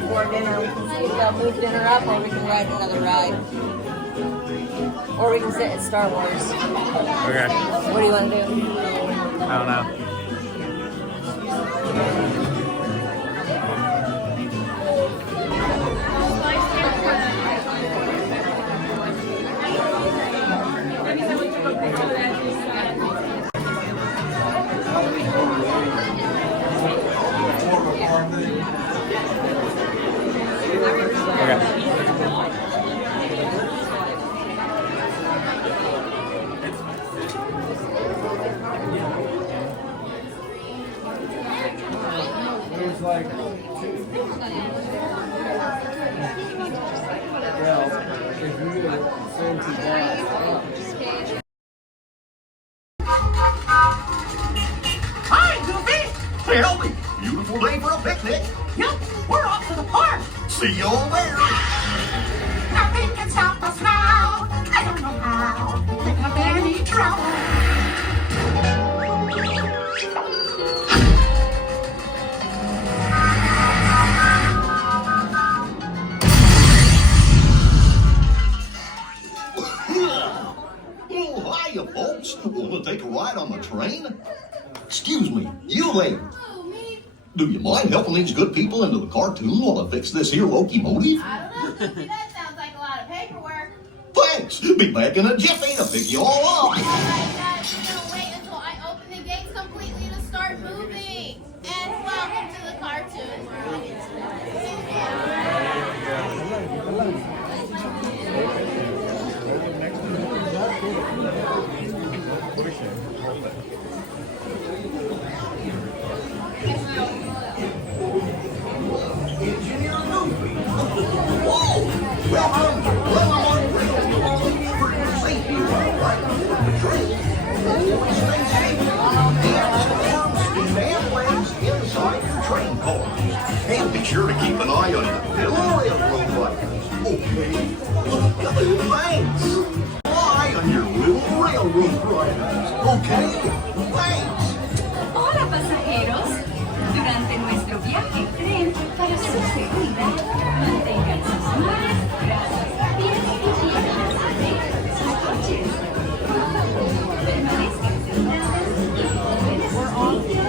before dinner. We can see if they'll move dinner up, or we can ride another ride. Or we can sit at Star Wars. Okay. What do you want to do? I don't know. Hi, Goofy! Well, beautiful day for a picnic. Yep, we're off to the park. See you all there. Nothing can stop us now. I don't know how. Pick up any trouble. Oh, hiya, folks. Want to take a ride on the train? Excuse me, you there. Do you mind helping these good people into the cartoon while I fix this here locomotive? I don't know, Goofy. That sounds like a lot of paperwork. Thanks. Be back in a jiffy to pick you all up. All right, guys, you're gonna wait until I open the gates completely to start moving. And welcome to the cartoon world. Well, I'm on the rails for your safety, right? The train. Always stay safe. And airplanes inside your train cars. And be sure to keep an eye on your railroad bikers. Okay. Thanks. Eye on your little railroad riders. Okay. Thanks. Hola pasajeros, durante nuestro viaje en tren, para su seguridad, mantengan sus manos, brazos, pies y piernas atentos a coches. Por favor, permanezcan sentadas y lleven sus líneas.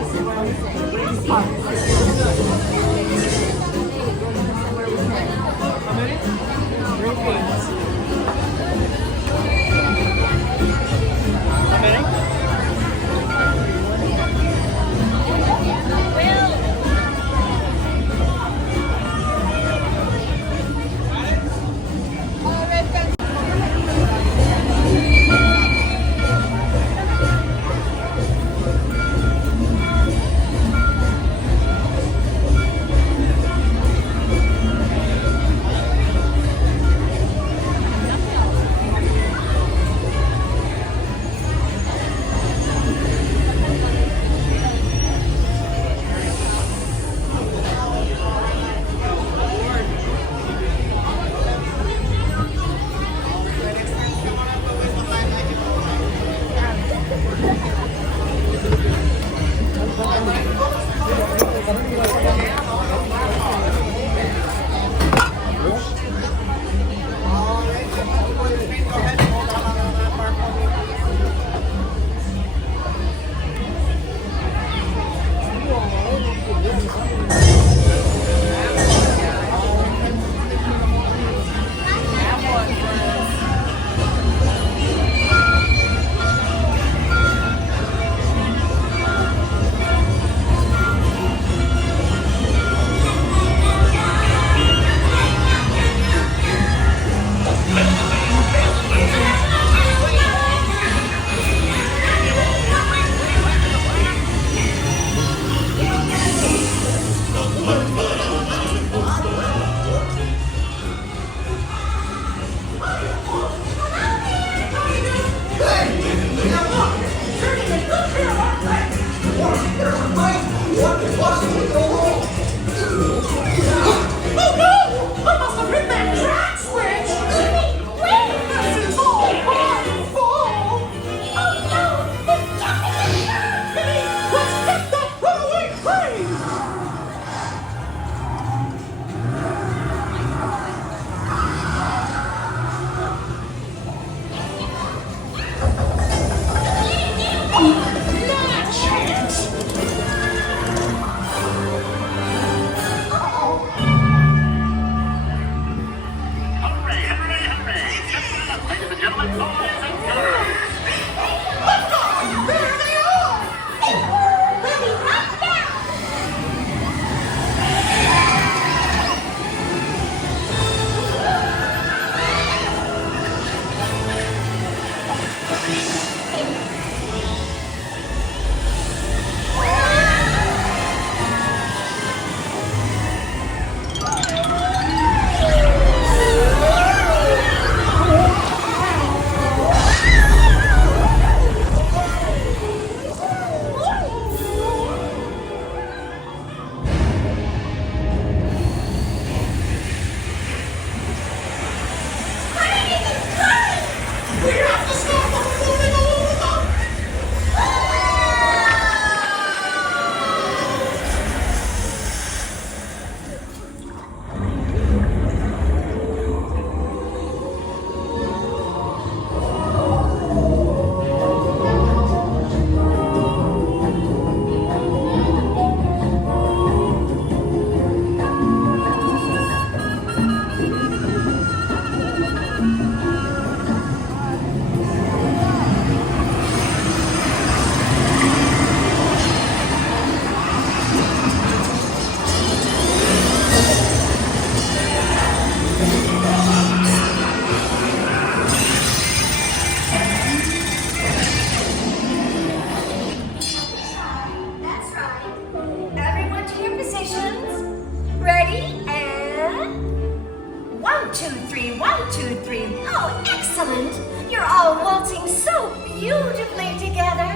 Ready? And 1, 2, 3, 1, 2, 3. Oh, excellent! You're all waltzing so beautifully together.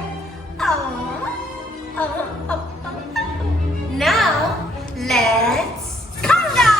Now, let's conga!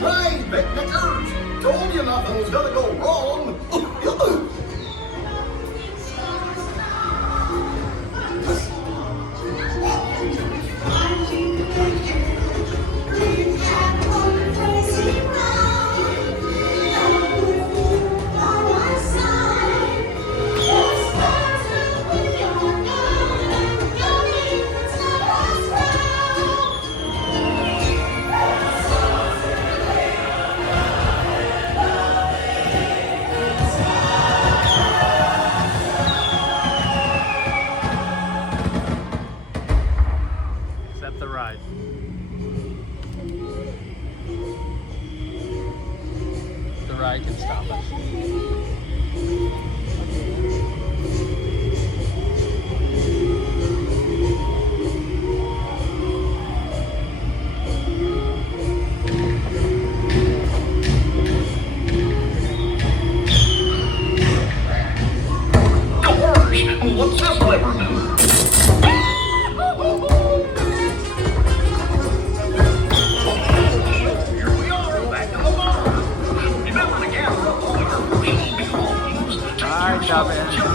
Train picnickers! Told you nothing was gonna go wrong. Except the ride. The ride can stop us. Doors! What's this lever do? Here we are, back in the barn. Remember to gather up all your personal belongings. Bye, Chopin.